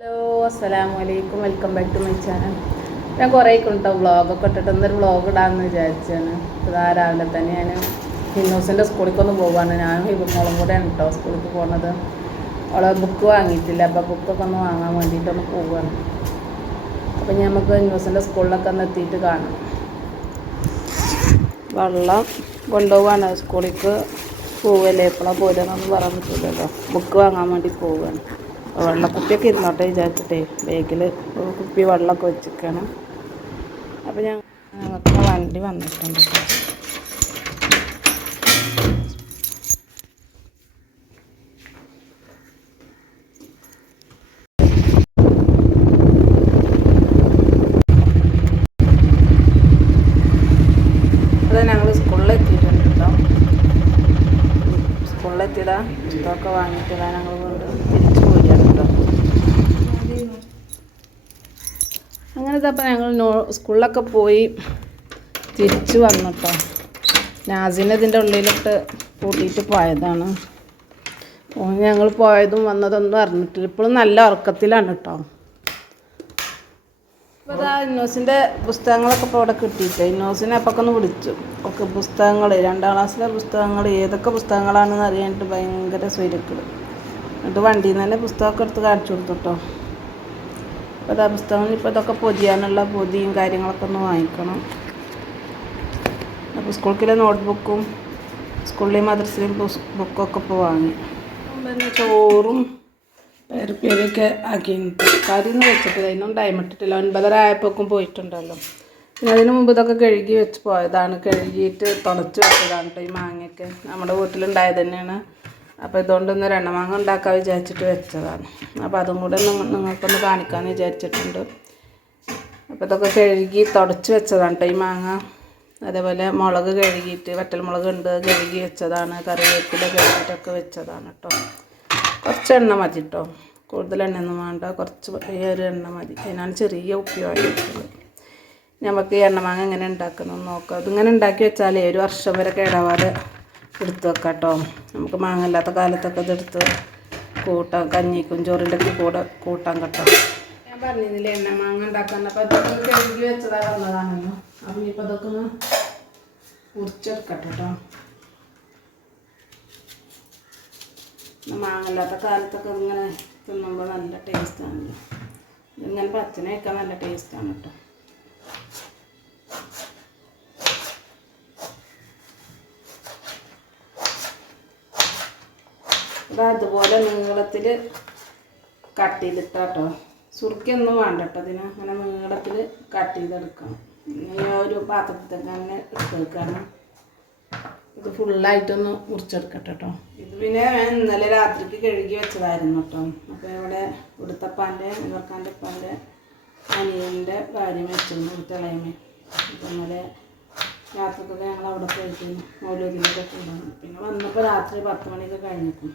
Hello അസ്സലാമു അലൈക്കും welcome back to my channel ഞാൻ കുറേ കൊണ്ടോ വ്ളോഗൊക്കെ ഇട്ടിട്ട് എന്തൊരു വ്ളോഗ് ഇടാമെന്ന് വിചാരിച്ചാണ്. ഇതാ രാവിലെ തന്നെ ഞാൻ ഹിന്നൂസിന്റെ സ്കൂളിലേക്കൊന്ന് പോവാണ്. ഞാനും ഹിബുമോളും കൂടെയാണ് കേട്ടോ സ്കൂളിലേക്ക് പോകുന്നത് അവളെ ബുക്ക് വാങ്ങിയിട്ടില്ല. അപ്പോൾ ബുക്കൊക്കെ ഒന്ന് വാങ്ങാൻ വേണ്ടിയിട്ടൊന്ന് പോവുകയാണ് അപ്പോൾ നമുക്ക് ഹിന്ദൂസിന്റെ സ്കൂളിലൊക്കെ ഒന്ന് എത്തിയിട്ട് കാണാം. വെള്ളം കൊണ്ടുപോവാണ്. സ്കൂളിലേക്ക് പോവല്ലേ? എപ്പോഴാണ് പോരുന്നൊന്നും പറയാൻ പറ്റില്ലല്ലോ ബുക്ക് വാങ്ങാൻ വേണ്ടി പോവുകയാണ് വെള്ളക്കുപ്പിയൊക്കെ ഇരുന്നോട്ടെ വിചാരിച്ചിട്ടേ. ബാഗിൽ കുപ്പി വെള്ളമൊക്കെ വെച്ചിരിക്കണം. അപ്പോൾ ഞാൻ ഞങ്ങൾക്ക് വണ്ടി വന്നിട്ടുണ്ട് സ്കൂളിലെത്തിയിട്ടുണ്ട് കേട്ടോ സ്കൂളിലെത്തിയതാ പുസ്തകമൊക്കെ വാങ്ങിയിട്ടതാ ഞങ്ങൾ കൊണ്ട് തിരിച്ചു പോയാണ് കേട്ടോ അങ്ങനെ ഇതപ്പോൾ ഞങ്ങൾ നോ സ്കൂളിലൊക്കെ പോയി തിരിച്ചു വന്നു കേട്ടോ നാസിനെ ഇതിന്റെ ഉള്ളിലിട്ട് കൂട്ടിയിട്ട് പോയതാണ്. അപ്പോൾ ഞങ്ങൾ പോയതും വന്നതൊന്നും അറിഞ്ഞിട്ടില്ല. ഇപ്പോഴും നല്ല ഉറക്കത്തിലാണ് കേട്ടോ ഇപ്പോൾ ഇതാ ഇന്നോസിന്റെ പുസ്തകങ്ങളൊക്കെ ഇപ്പോൾ ഇവിടെ കിട്ടിയിട്ട് ഇന്നോസിനെ അപ്പൊക്കെ ഒന്ന് വിളിച്ചു. ഒക്കെ പുസ്തകങ്ങൾ രണ്ടാം ക്ലാസ്സിലെ പുസ്തകങ്ങൾ ഏതൊക്കെ പുസ്തകങ്ങളാണെന്ന് അറിയാനായിട്ട് ഭയങ്കര സ്വൈരക്കൾ എന്നിട്ട് വണ്ടിയിൽ നിന്ന് തന്നെ പുസ്തകമൊക്കെ എടുത്ത് കാണിച്ചു കൊടുത്തു കേട്ടോ അപ്പോൾ ആ പുസ്തകങ്ങൾ ഇപ്പോൾ ഇതൊക്കെ പൊതിയാനുള്ള പൊതിയും കാര്യങ്ങളൊക്കെ ഒന്ന് വാങ്ങിക്കണം. അപ്പോൾ സ്കൂളിലെ നോട്ട്ബുക്കും സ്കൂളിലെയും മദ്രസയിലെയും ബുക്കൊക്കെ ഇപ്പോൾ വാങ്ങി. പിന്നെ ചോറും പേരപ്പേരൊക്കെ ആക്കി കറിയൊന്നും വെച്ചിട്ടില്ല അതിനൊന്നും ടൈം ഇട്ടിട്ടില്ല. ഒൻപതര ആയപ്പോക്കും പോയിട്ടുണ്ടല്ലോ. പിന്നെ അതിന് മുമ്പ് ഇതൊക്കെ കഴുകി വെച്ച് പോയതാണ്. കഴുകിയിട്ട് തുളച്ച് വെച്ചതാണ് കേട്ടോ ഈ മാങ്ങയൊക്കെ. നമ്മുടെ വീട്ടിലുണ്ടായത് തന്നെയാണ്. അപ്പോൾ ഇതുകൊണ്ടൊന്ന് രണ്ടമാങ്ങ ഉണ്ടാക്കാൻ വിചാരിച്ചിട്ട് വെച്ചതാണ്. അപ്പോൾ അതും കൂടെ നിങ്ങ- നിങ്ങൾക്കൊന്ന് കാണിക്കാമെന്ന് വിചാരിച്ചിട്ടുണ്ട്. അപ്പോൾ ഇതൊക്കെ കഴുകി തുടച്ച് വെച്ചതാണ് കേട്ടോ ഈ മാങ്ങ. അതേപോലെ മുളക് കഴുകിയിട്ട് വറ്റൽമുളക് ഉണ്ട് കഴുകി വെച്ചതാണ്. കറിവേപ്പില കഴുകിയിട്ടൊക്കെ വെച്ചതാണ് കേട്ടോ കുറച്ച് എണ്ണ മതി കേട്ടോ കൂടുതൽ എണ്ണയൊന്നും വേണ്ട. കുറച്ച് ഒരു എണ്ണ മതി. അതിനാണ് ചെറിയ നമുക്ക് ഈ എണ്ണമാങ്ങ എങ്ങനെ ഉണ്ടാക്കുന്നത് നോക്കാം. ഇതിങ്ങനെ ഉണ്ടാക്കി വെച്ചാൽ ഒരു വർഷം വരെ കേടാവാതെ എടുത്ത് വെക്കാം കേട്ടോ. നമുക്ക് മാങ്ങല്ലാത്ത കാലത്തൊക്കെ ഇതെടുത്ത് കൂട്ടാം. കഞ്ഞിക്കും ചോറിന്റെ ഒക്കെ കൂടെ കൂട്ടാൻ കേട്ടോ. ഞാൻ പറഞ്ഞില്ലേ എണ്ണ മാങ്ങ ഉണ്ടാക്കാൻ. അപ്പോൾ കഴുകി വെച്ചതാ വന്നതാണല്ലോ. അപ്പം ഇനിയിപ്പോൾ ഇതൊക്കെ ഒന്ന് മുറിച്ചെടുക്കട്ടെ കേട്ടോ. മാങ്ങല്ലാത്ത കാലത്തൊക്കെ ഇങ്ങനെ തിന്നുമ്പോൾ നല്ല ടേസ്റ്റാണല്ലോ ഇങ്ങനെ പച്ചനയൊക്കെ നല്ല ടേസ്റ്റാണ് കേട്ടോ. അതുപോലെ നീളത്തിൽ കട്ട് ചെയ്തിട്ടാട്ടോ സുറുക്കൊന്നും വേണ്ട കേട്ടോ അതിന്. അങ്ങനെ നീളത്തിൽ കട്ട് ചെയ്തെടുക്കണം. ഈ ഒരു പാത്രത്തിൽ അങ്ങനെ എടുത്തെടുക്കണം ഇത് ഫുള്ളായിട്ടൊന്ന് മുറിച്ചെടുക്കട്ടെ കേട്ടോ ഇത് പിന്നെ ഞാൻ ഇന്നലെ രാത്രിക്ക് കഴുകി വെച്ചതായിരുന്നു കേട്ടോ അപ്പോൾ ഇവിടെ ഉടുത്തപ്പാന്റെ ഇവർക്കാന്റെ ഉപ്പാന്റെ അനിയന്റെ കാര്യം വെച്ചിരുന്നു ഉടുത്തളയമേ അപ്പം ഇന്നലെ രാത്രിക്കൊക്കെ ഞങ്ങൾ അവിടെ പോയിട്ട് മൗലൂദിലൊക്കെ കൊണ്ടുവന്നു. പിന്നെ വന്നപ്പോൾ രാത്രി പത്ത് മണിയൊക്കെ കഴിഞ്ഞിരിക്കും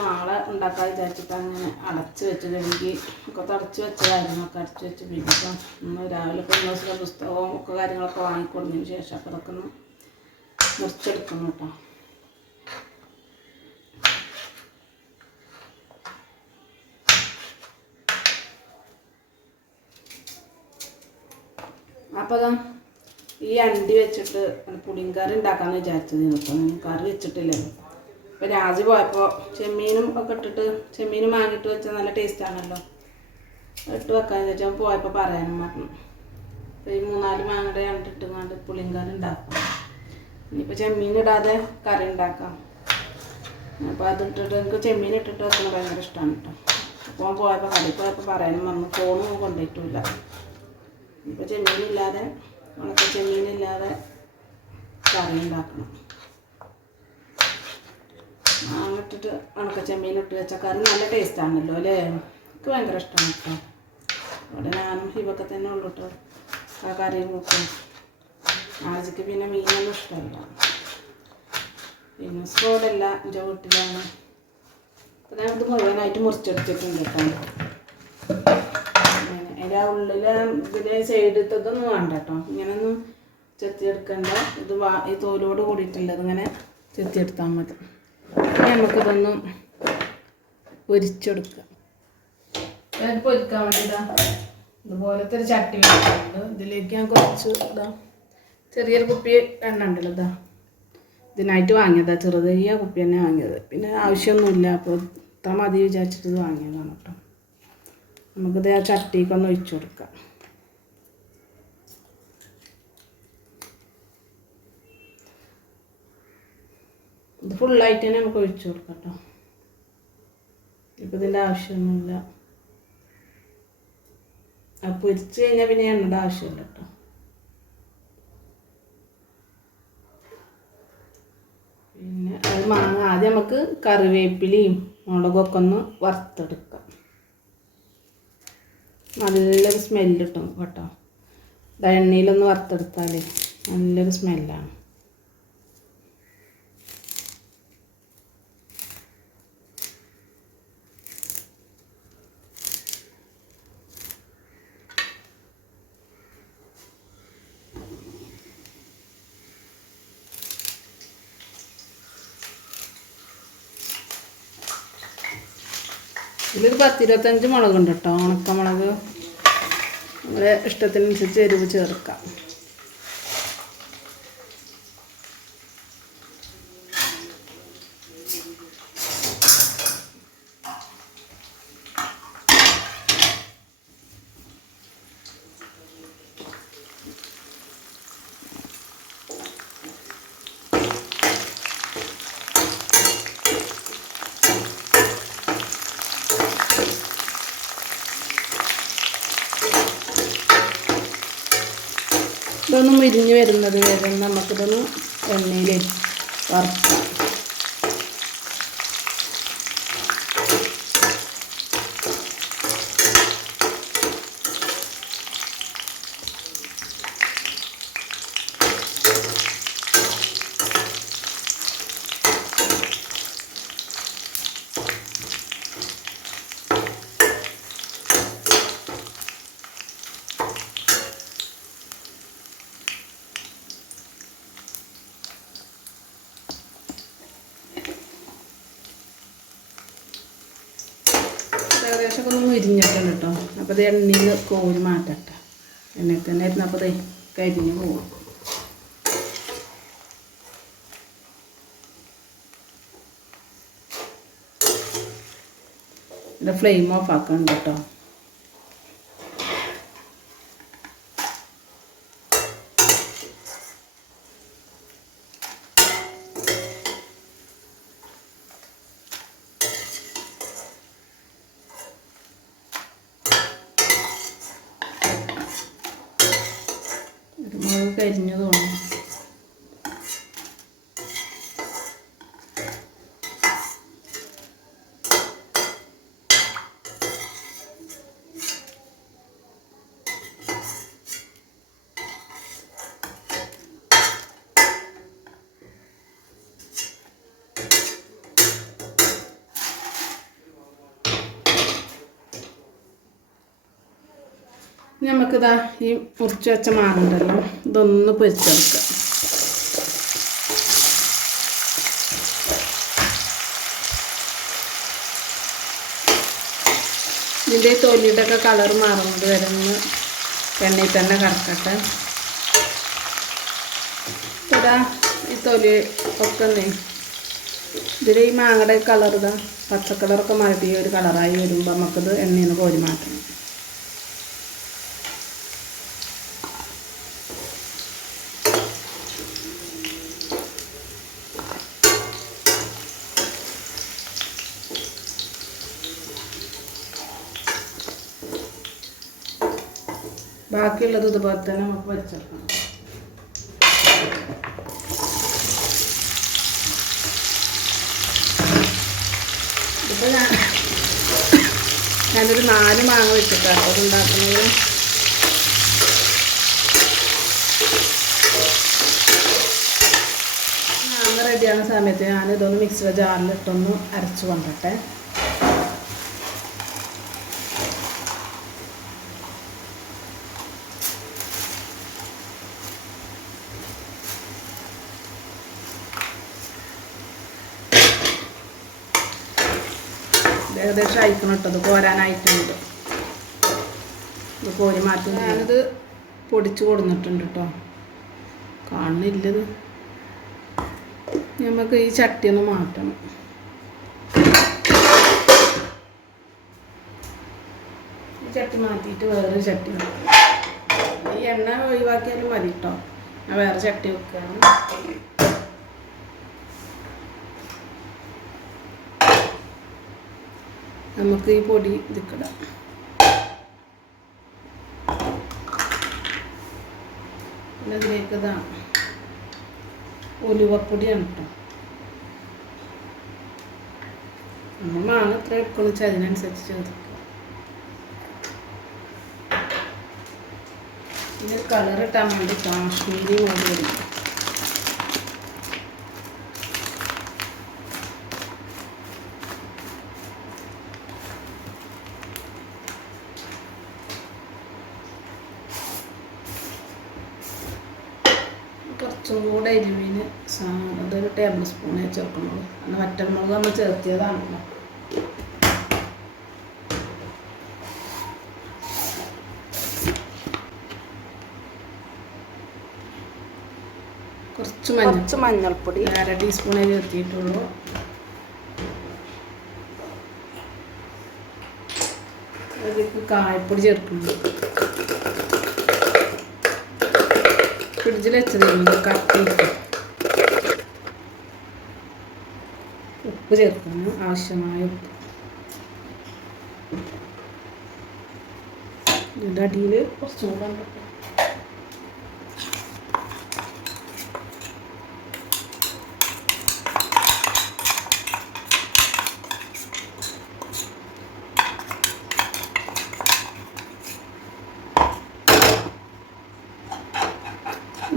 നാളെ ഉണ്ടാക്കാൻ വിചാരിച്ചിട്ട് അങ്ങനെ അടച്ച് വെച്ചത്. എനിക്ക് ഒക്കെ തുടച്ച് വെച്ചതായിരുന്നു. ഒക്കെ അടച്ച് വെച്ച് പിടിക്കാം ഒന്ന് രാവിലെ ഇപ്പോൾ ദിവസത്തെ പുസ്തകവും ഒക്കെ കാര്യങ്ങളൊക്കെ വാങ്ങിക്കൊടുന്നതിന് ശേഷം അപ്പോൾ അതൊക്കെ ഒന്ന് മുറിച്ചെടുക്കണം കേട്ടോ. അപ്പോൾ അതാ ഈ അണ്ടി വെച്ചിട്ട് പുളിങ്കറി ഉണ്ടാക്കാമെന്ന് വിചാരിച്ചത് അപ്പം കറി വെച്ചിട്ടില്ലല്ലോ. അപ്പോൾ രാജി പോയപ്പോൾ ചെമ്മീനും ഒക്കെ ഇട്ടിട്ട് ചെമ്മീനും വാങ്ങിയിട്ട് വെച്ചാൽ നല്ല ടേസ്റ്റാണല്ലോ ഇട്ട് വെക്കാമെന്ന് വെച്ചാൽ പോയപ്പോൾ പറയാനും പറഞ്ഞു. അപ്പോൾ ഈ മൂന്നാൽ മാങ്ങയുടെ കണ്ടിട്ട് കണ്ട് പുളിങ്കറി ഉണ്ടാക്കാം ഇനിയിപ്പോൾ ചെമ്മീൻ ഇടാതെ കറി ഉണ്ടാക്കാം അപ്പോൾ അത് ഇട്ടിട്ട് എനിക്ക് ചെമ്മീൻ ഇട്ടിട്ട് വെക്കുന്നത് ഭയങ്കര ഇഷ്ടമാണ് കേട്ടോ അപ്പോൾ പോയപ്പോൾ കടയിൽ പോയപ്പോൾ പറയാനും പറഞ്ഞു. ഫോണും കൊണ്ടുപോയിട്ടില്ല. ഇപ്പോൾ ചെമ്മീനില്ലാതെ ഉണക്ക ചെമ്മീനില്ലാതെ കറി ഉണ്ടാക്കണം മാങ്ങിട്ടിട്ട് ഉണക്ക ചെമ്മീൻ ഇട്ട് വെച്ച കറി നല്ല ടേസ്റ്റാണല്ലോ അല്ലേ? എനിക്ക് ഭയങ്കര ഇഷ്ടമാണ് കേട്ടോ അവിടെ ഞാനും ഇവൊക്കെ തന്നെ ഉള്ളു കേട്ടോ ആ കറിയും കൂട്ടും ആജിക്ക് പിന്നെ മീനൊന്നും ഇഷ്ടമല്ല പിന്നെ സ്കോഡല്ല എന്റെ വീട്ടിലാണ്. അപ്പം ഞാൻ ഇത് മുഴുവനായിട്ട് മുറിച്ചെടുത്തിട്ടുണ്ട് കേട്ടോ അതിന്റെ ഉള്ളിൽ ഇതിന്റെ സൈഡിലത്തതൊന്നും വേണ്ട കേട്ടോ ഇങ്ങനെയൊന്നും ചെത്തിയെടുക്കണ്ട. ഇത് വാ ഈ തോലോട് കൂടിയിട്ടുള്ളത് ഇങ്ങനെ ചെത്തിയെടുത്താൽ മതി. നമുക്കിതൊന്നും പൊരിച്ചെടുക്കാം. പൊരിക്കാൻ വേണ്ടിയിട്ടാ ഇതുപോലത്തെ ഒരു ചട്ടി വെച്ചിട്ടുണ്ട്. ഇതിലേക്ക് ഞാൻ കുറച്ച് ഇതാ ചെറിയൊരു കുപ്പി എണ്ണ ഉണ്ടല്ലോ ഇതാ. ഇതിനായിട്ട് വാങ്ങിയതാ. ചെറുതായ കുപ്പി തന്നെ വാങ്ങിയത്. പിന്നെ ആവശ്യമൊന്നുമില്ല. അപ്പോൾ ഇത്ര മതി വിചാരിച്ചിട്ട് ഇത് വാങ്ങിയതാണ് കേട്ടോ. നമുക്കിത് ആ ചട്ടിക്കൊന്ന് ഒഴിച്ചു കൊടുക്കാം. ഇത് ഫുള്ളായിട്ട് തന്നെ നമുക്ക് ഒഴിച്ചു കൊടുക്കാം കേട്ടോ ഇപ്പം ഇതിന്റെ ആവശ്യമൊന്നുമില്ല. അപ്പോൾ പൊരിച്ച് കഴിഞ്ഞാൽ പിന്നെ എണ്ണയുടെ ആവശ്യമില്ല കേട്ടോ പിന്നെ അത് മാങ്ങ. ആദ്യം നമുക്ക് കറിവേപ്പിലയും മുളകൊക്കെ ഒന്ന് വറുത്തെടുക്കാം. നല്ലൊരു സ്മെല്ല് കിട്ടും കേട്ടോ. എണ്ണയിലൊന്ന് വറുത്തെടുത്താൽ നല്ലൊരു സ്മെല്ലാണ് ഇതിലൊരു പത്തിരുപത്തഞ്ച് മുളകുണ്ട് കേട്ടോ ഉണക്കമുളക്. നമ്മുടെ ഇഷ്ടത്തിനനുസരിച്ച് എരിവ് ചേർക്കാം ഇതൊന്ന് മുരിഞ്ഞ് വരുന്നത് വരെ നമുക്കിതൊന്ന് എണ്ണയിൽ വറുക്കാം ഏകദേശം ഒന്ന് മുരിഞ്ഞിട്ടുണ്ട് കേട്ടോ അപ്പോൾ എണ്ണയിൽ കോരി മാറ്റട്ടെ. എണ്ണയിൽ തന്നെ ആയിരുന്നു. അപ്പോൾ ഇത് കരിഞ്ഞ് പോകും ഇത് ഫ്ലെയിം ഓഫ് ആക്കണം കേട്ടോ മുളക് കരിഞ്ഞു തോന്നുന്നു ഇനി നമുക്കിതാ ഈ മുറിച്ച് വെച്ച മാറുണ്ടല്ലോ ഇതൊന്ന് പൊരിച്ചെടുക്കാം ഇതിന്റെ തൊലിയുടെ ഒക്കെ കളർ മാറുന്നത് വരെ ഒന്ന് എണ്ണയിൽ തന്നെ കറക്കട്ടെ. ഇതാ ഈ തൊലി ഒക്കെ ഒന്നേ ഇതിൽ ഈ മാങ്ങയുടെ കളർ ഇതാ പച്ച കളറൊക്കെ മാറ്റി ഒരു കളറായി വരുമ്പോൾ നമുക്കിത് എണ്ണയിൽ നിന്ന് കോരി മാറ്റണം. ബാക്കിയുള്ളത് ഇതുപോലെ തന്നെ നമുക്ക് വെച്ചെടുക്കണം ഇതിപ്പോൾ ഞാൻ ഞാനൊരു നാല് മാങ്ങ വെച്ചിട്ടാണ് അത് ഉണ്ടാക്കുന്നത്. മാങ്ങ റെഡിയാകുന്ന സമയത്ത് ഞാൻ ഞാനിതൊന്ന് മിക്സിയുടെ ജാറിലിട്ടൊന്ന് അരച്ച് കൊണ്ടട്ടെ ഇത് ഏകദേശം അയക്കണം ഇട്ടത് പോരാനായിട്ടുണ്ട് ഇത് കോരി മാറ്റി ഞാനിത് പൊടിച്ച് കൊടുത്തിട്ടുണ്ട് കേട്ടോ. കാണുന്നില്ലത്. നമുക്ക് ഈ ചട്ടി ഒന്ന് മാറ്റണം. ചട്ടി മാറ്റിയിട്ട് വേറൊരു ചട്ടി ഈ എണ്ണ ഒഴിവാക്കിയാലും മതി കേട്ടോ. ഞാൻ വേറെ ചട്ടി വെക്കുകയാണ്. നമുക്ക് ഈ പൊടി ഇതിക്കിടാം. ഇതിലേക്ക് ഇതാണ് ഉലുവപ്പൊടിയാണ് കേട്ടോ നമ്മൾ മാങ്ങ എത്ര എടുക്കണം വെച്ചാൽ അതിനനുസരിച്ച് ചേർക്കുക ഇതിന് കളർ ഇട്ടാൻ വേണ്ടി കാശ്മീരി മുളക് പൊടി കൂടെ എരിവിന് അതൊരു ടേബിൾ സ്പൂണേ ചേർക്കുന്നുള്ളൂ അന്ന് വറ്റൽമുളക് നമ്മൾ ചേർത്തിയതാണല്ലോ കുറച്ച് മഞ്ഞൾ കുറച്ച് മഞ്ഞൾപ്പൊടി. അര ടീസ്പൂണേ ചേർത്തിയിട്ടുള്ളൂ അതിലേക്ക് കായപ്പൊടി ചേർക്കുന്നുണ്ട്. ഫ്രിഡ്ജിൽ വെച്ചതായിരുന്നു കത്തിയിട്ട് ഉപ്പ് ചേർക്കണം ആവശ്യമായ ഉപ്പ്. ഇതിന്റെ അടിയിൽ കുറച്ചും കൂടെ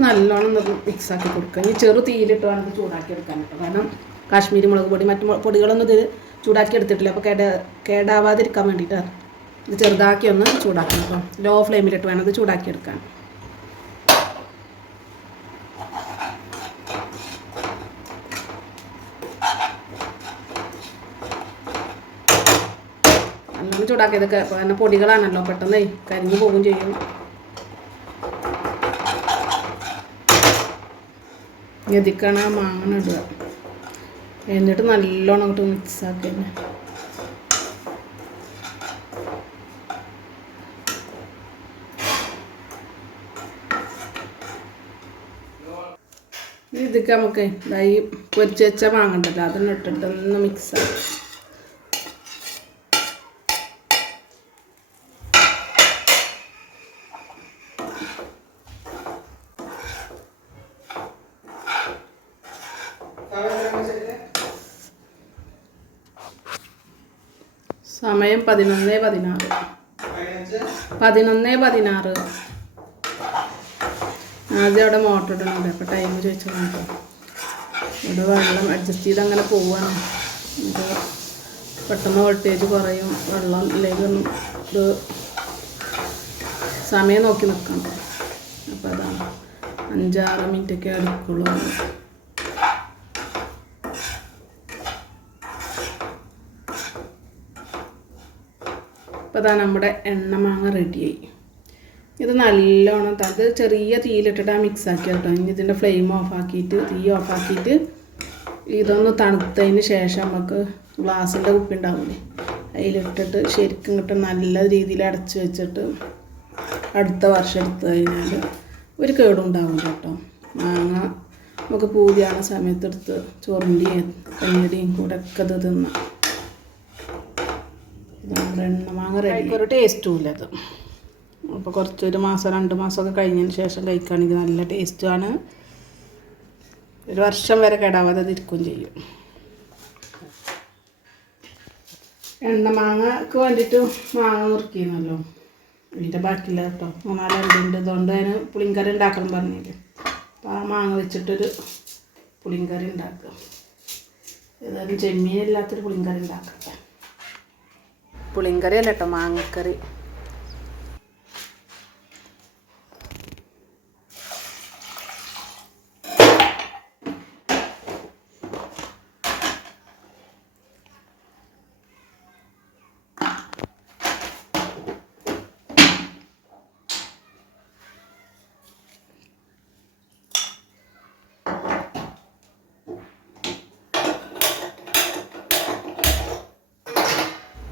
നല്ലോണം മിക്സാക്കി കൊടുക്കുക. ഇനി ചെറു തീയിലിട്ട് വേണം ചൂടാക്കി എടുക്കാൻ കേട്ടോ. കാരണം കാശ്മീരി മുളക് പൊടി മറ്റു പൊടികളൊന്നും ഇത് ചൂടാക്കി എടുത്തിട്ടില്ല. അപ്പോൾ കേട കേടാവാതിരിക്കാൻ വേണ്ടിയിട്ടാണ് ഇത് ചെറുതാക്കി ഒന്ന് ചൂടാക്കണം കേട്ടോ. ലോ ഫ്ലെയിമിലിട്ട് വേണം ഇത് ചൂടാക്കി എടുക്കാൻ. നല്ലോണം ചൂടാക്കിയതൊക്കെ പൊടികളാണല്ലോ. പെട്ടെന്ന് കരിഞ്ഞു പോകും ചെയ്യും. ഞെതിക്കണ മാങ്ങണ ഇടുക. എന്നിട്ട് നല്ലോണം അങ്ങോട്ട് മിക്സ് ആക്കി തന്നെ. ഇതൊക്കെ നമുക്ക് ഇതായി പൊരിച്ച് വെച്ച മാങ്ങണ്ടല്ലോ അതൊന്നും ഇട്ടിട്ടൊന്ന് ഇട്ടിട്ട് ഒന്ന് മിക്സ് ആക്കി സമയം പതിനൊന്ന് പതിനാറ്. പതിനൊന്ന് പതിനാറ്. ആദ്യം അവിടെ മോട്ടർ ഇടണമല്ലോ അപ്പോൾ ടൈം ചോദിച്ചു കേട്ടോ ഇവിടെ വെള്ളം അഡ്ജസ്റ്റ് ചെയ്ത് അങ്ങനെ പോവാണ്. ഇത് പെട്ടെന്ന് വോൾട്ടേജ് കുറയും. വെള്ളം ഇല്ലെങ്കിൽ ഇത് സമയം നോക്കി നിൽക്കണം. അപ്പോൾ അതാണ്. അഞ്ചാറ് മിനിറ്റൊക്കെ എടുക്കുള്ളൂ. അപ്പോൾ അതാ നമ്മുടെ എണ്ണമാങ്ങ റെഡിയായി ഇത് നല്ലോണം അത് ചെറിയ തീയിലിട്ടിട്ട് മിക്സ് ആക്കി കേട്ടോ ഇനി ഇതിന്റെ ഫ്ലെയിം ഓഫ് ആക്കിയിട്ട് തീ ഓഫ് ആക്കിയിട്ട് ഇതൊന്ന് തണുത്തതിന് ശേഷം നമുക്ക് ഗ്ലാസിന്റെ കുപ്പി ഉണ്ടാവില്ലേ അതിലിട്ടിട്ട് ശരിക്കും കിട്ടും നല്ല രീതിയിൽ അടച്ചു വെച്ചിട്ട് അടുത്ത വർഷം എടുത്തു കഴിഞ്ഞാൽ ഒരു കേടും ഉണ്ടാവില്ല കേട്ടോ മാങ്ങ നമുക്ക് പൂതിയാണ് സമയത്തെടുത്ത് ചൊറിന്റെയും കഞ്ഞിയുടെയും കൂടെ ഒക്കെ ഇത് തിന്നാം. ഇത് മാങ്ങ ടേസ്റ്റും ഇല്ല അത്. അപ്പോൾ കുറച്ചൊരു മാസം രണ്ട് മാസമൊക്കെ കഴിഞ്ഞതിന് ശേഷം കഴിക്കുകയാണെങ്കിൽ നല്ല ടേസ്റ്റുമാണ് ഒരു വർഷം വരെ കേടാവാതെ തിരിക്കുകയും ചെയ്യും. എണ്ണ മാങ്ങക്ക് വേണ്ടിയിട്ട് മാങ്ങ നുറുക്കിയെന്നല്ലോ ഇതിന്റെ ബാക്കിയില്ല കേട്ടോ. മൂന്നാൽ ഉണ്ട്. അതുകൊണ്ട് അതിന് പുളിങ്കറി ഉണ്ടാക്കണം പറഞ്ഞില്ലേ. അപ്പോൾ ആ മാങ്ങ വെച്ചിട്ടൊരു പുളിങ്കറി ഉണ്ടാക്കുക. ഏതായാലും ചെമ്മീനില്ലാത്തൊരു പുളിങ്കറി ഉണ്ടാക്കാം പുളിങ്കറി അല്ല കേട്ടോ മാങ്ങക്കറി.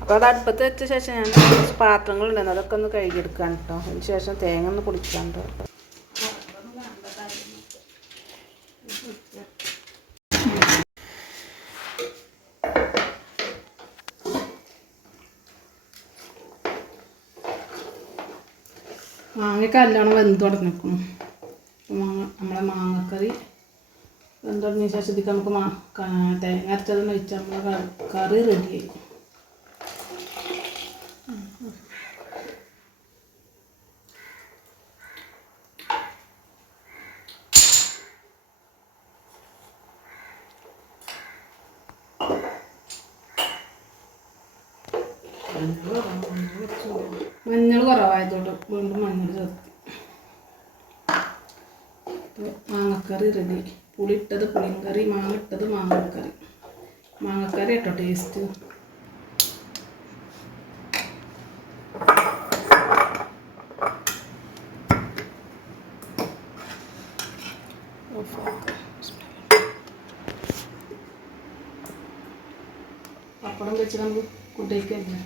അപ്പോൾ അത് അടുപ്പത്ത് വെച്ച ശേഷം ഞാൻ കുറച്ച് പാത്രങ്ങളുണ്ടായിരുന്നു. അതൊക്കെ ഒന്ന് കഴുകിയെടുക്കാൻ കേട്ടോ അതിന് ശേഷം തേങ്ങ ഒന്ന് പൊളിക്കാണ്ട് മാങ്ങയൊക്കെ നല്ലോണം വെന്ത് തുടങ്ങിക്കും മാങ്ങ നമ്മളെ മാങ്ങക്കറി വെന്ത് തുടങ്ങിയ ശേഷം ഇതിക്ക് നമുക്ക് തേങ്ങ അരച്ചതെന്ന് വെച്ചാൽ നമ്മളെ കറി റെഡി മഞ്ഞൾ കുറവായതുകൊണ്ട് വീണ്ടും മഞ്ഞൾ ചേർത്ത്. മാങ്ങക്കറി റെഡി പുളിയിട്ടത് പുളിങ്കറി മാങ്ങ ഇട്ടത് മാങ്ങക്കറി. മാങ്ങക്കറി കേട്ടോ ടേസ്റ്റ് പപ്പടം വെച്ച് നമുക്ക് കുട്ടിക്കല്ലേ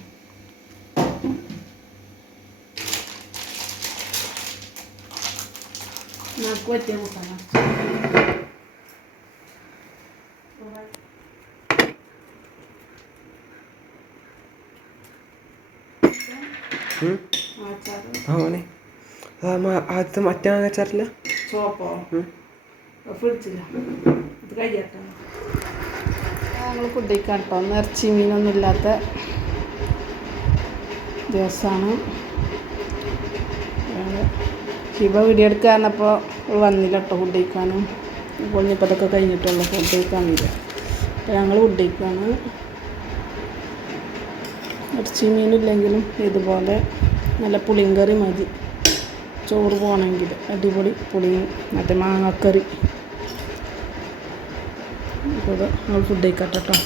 ആ മോനെ. ആ മ- ആദ്യത്തെ മറ്റേ മാങ്ങച്ചാറില്ല ചോപ്പോ. ഫ്രിഡ്ജില്ല ഇത് കഴിയട്ടെ ഞങ്ങൾ ഫുഡിക്കാൻ കേട്ടോ ഒന്ന് ഇറച്ചി മീനൊന്നും ഇല്ലാത്ത ദിവസമാണ് ശിവ വീഡിയോ എടുക്കാൻ വന്നപ്പോൾ വന്നില്ല കേട്ടോ ഫുഡ് കഴിക്കാനും. ഇപ്പോൾ ഇനി ഇതൊക്കെ കഴിഞ്ഞിട്ടുള്ളൂ ഫുഡ് കഴിക്കാനില്ല അപ്പോൾ ഞങ്ങൾ ഫുഡ് കഴിക്കുകയാണ് ഇറച്ചി മീനില്ലെങ്കിലും ഇതുപോലെ നല്ല പുളിങ്കറി മതി. ചോറ് പോകണമെങ്കിൽ അടിപൊളി പുളിയും മറ്റേ മാങ്ങക്കറി. ഇപ്പോൾ ഞങ്ങൾ ഫുഡ് കഴിക്കട്ടെ കേട്ടോ